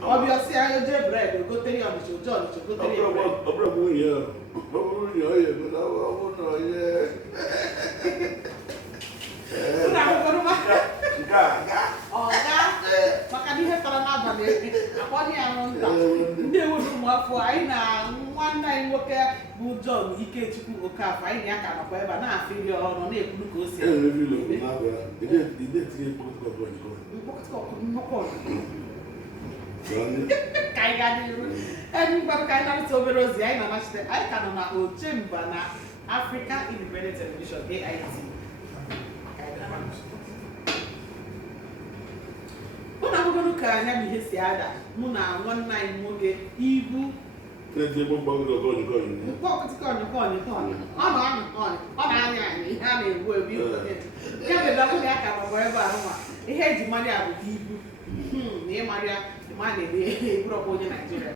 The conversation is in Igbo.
Obviously, I just bread, go tell you on the show, John, go tell you. Africa Independent Television, AIT. Muna kugono kanya mihesi ada. Muna one night moge ibu. Tete mo bago do ko ni. Poko ti ko ni. Ona anya ni. Ha na ebu ebi o ni. Ya be da ko ya ka babo ebe aru ma. Ihe ji mari abu ibu. Ni mari ma na ebe iburo ko ni Nigeria.